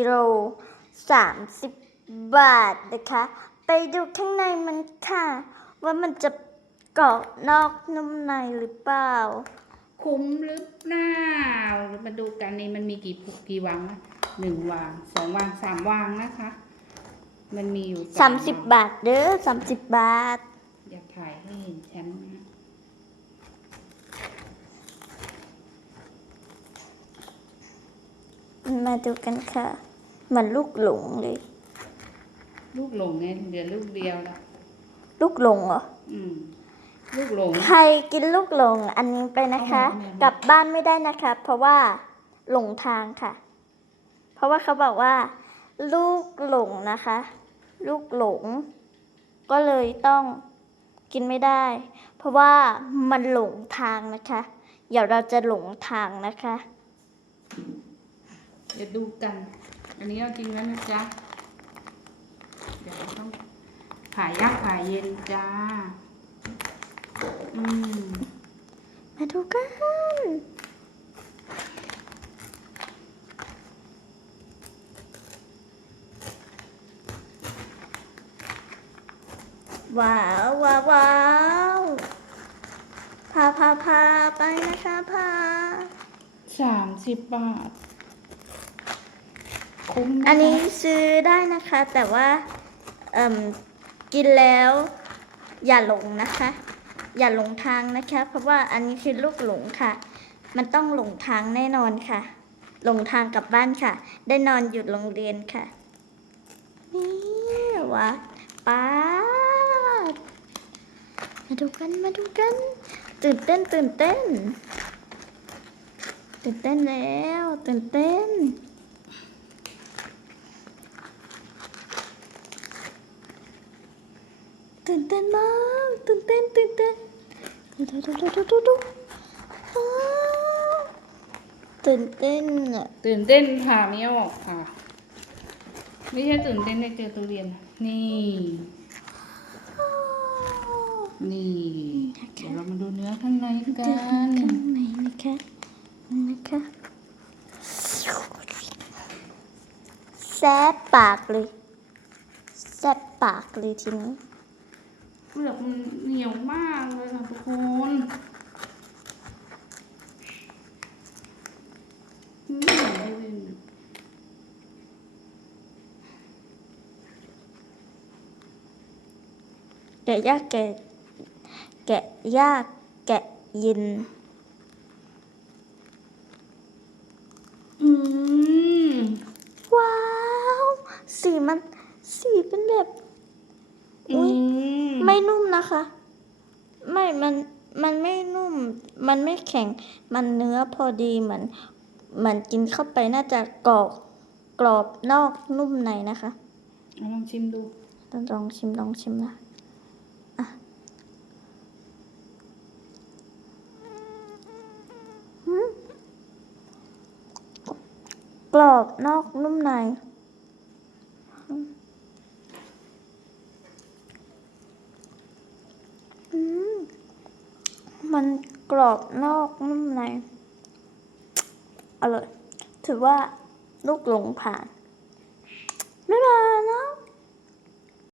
กิโลสามสิบบาทนะคะ ไปดูข้างในมันค่ะ ว่ามันจะกรอบนอกนุ่มในหรือเปล่า คุ้มหรือเปล่ามาดูกันนี่มันมีกี่ปุกกี่วางนะหนึ่งวางสองวางสามวางนะคะ มันมีอยู่สามสิบบาทเด้อสามสิบบาท อยากถ่ายให้เห็นชั้นนะมาดูกันค่ะเห มือนลูกหลงเลย ลูกหลงไงเหลือลูกเดียวแล้วลูกหลงเหรอ อืมลูกหลง ใครกินลูกหลงอันนี้ไปนะคะ เอาแม่กลับบ้านไม่ได้นะคะ เพราะว่าหลงทางค่ะ เพราะว่าเขาบอกว่า ลูกหลงนะคะ ลูกหลง ก็เลยต้องกินไม่ได้ เพราะว่ามันหลงทางนะคะเดี๋ยวเราจะหลงทางนะคะ เดี๋ยวดูกัน อันนี้เอาจริงแล้วนะจ๊ะ เดี๋ยวเราต้องผ่ายากผ่ายเย็นจ้า อืม มาดูกัน ว้าวว้าวว้าวพาพาพาไปนะคะพาสามสิบบาท คุ้มะคะอันนี้ซื้อได้นะคะ แต่ว่าเอ่มกินแล้ว อย่าหลงนะคะ อย่าหลงทางนะคะ เพราะว่าอันนี้คือลูกหลงค่ะ มันต้องหลงทางแน่นอนค่ะ หลงทางกลับบ้านค่ะ ได้นอนหยุดโรงเรียนค่ะ นี่วะป้าดมาดูกันมาดูกัน ตื่นเต้นตื่นเต้น ตื่นเต้นแล้ว ตื่นเต้น ตื่น เต้นมากตื่นเต้นตื่นเต้นดูดูดูดูดูดูอ้าวตื่นเต้นอะตื่นเต้นผ่าไม่ออกค่ะ ไม่ใช่ตื่นเต้นในเจอตัวเรียน นี่ นี่เดี๋ยวเรามาดูเนื้อข้างในกัเดี๋ยวนข้างในนะคะนะคะแซ่บปากเลยแซ่บปากเลยทีนี้ เปลือกมันเหนียวมากเลยค่ะทุกคนอืมแกะยากแกะแกะยากแกะเย็น อืม ว้าว สีมัน สีเป็นแบบอุ๊ยม ไม่นุ่มนะคะ ไม่มันมันไม่นุ่ม มันไม่แข็ง มันเนื้อพอดีเหมือนเหมือนกินเข้าไปน่าจะกรอบกรอบนอกนุ่มในนะคะเอาลองชิมดูต้องลองชิมลองชิมนะอะหืมกรอบนอกนุ่มในอืม มันกรอบนอกนุ่มใน อร่อย ถือว่าลูกหลงผ่าน บ๊ายบาย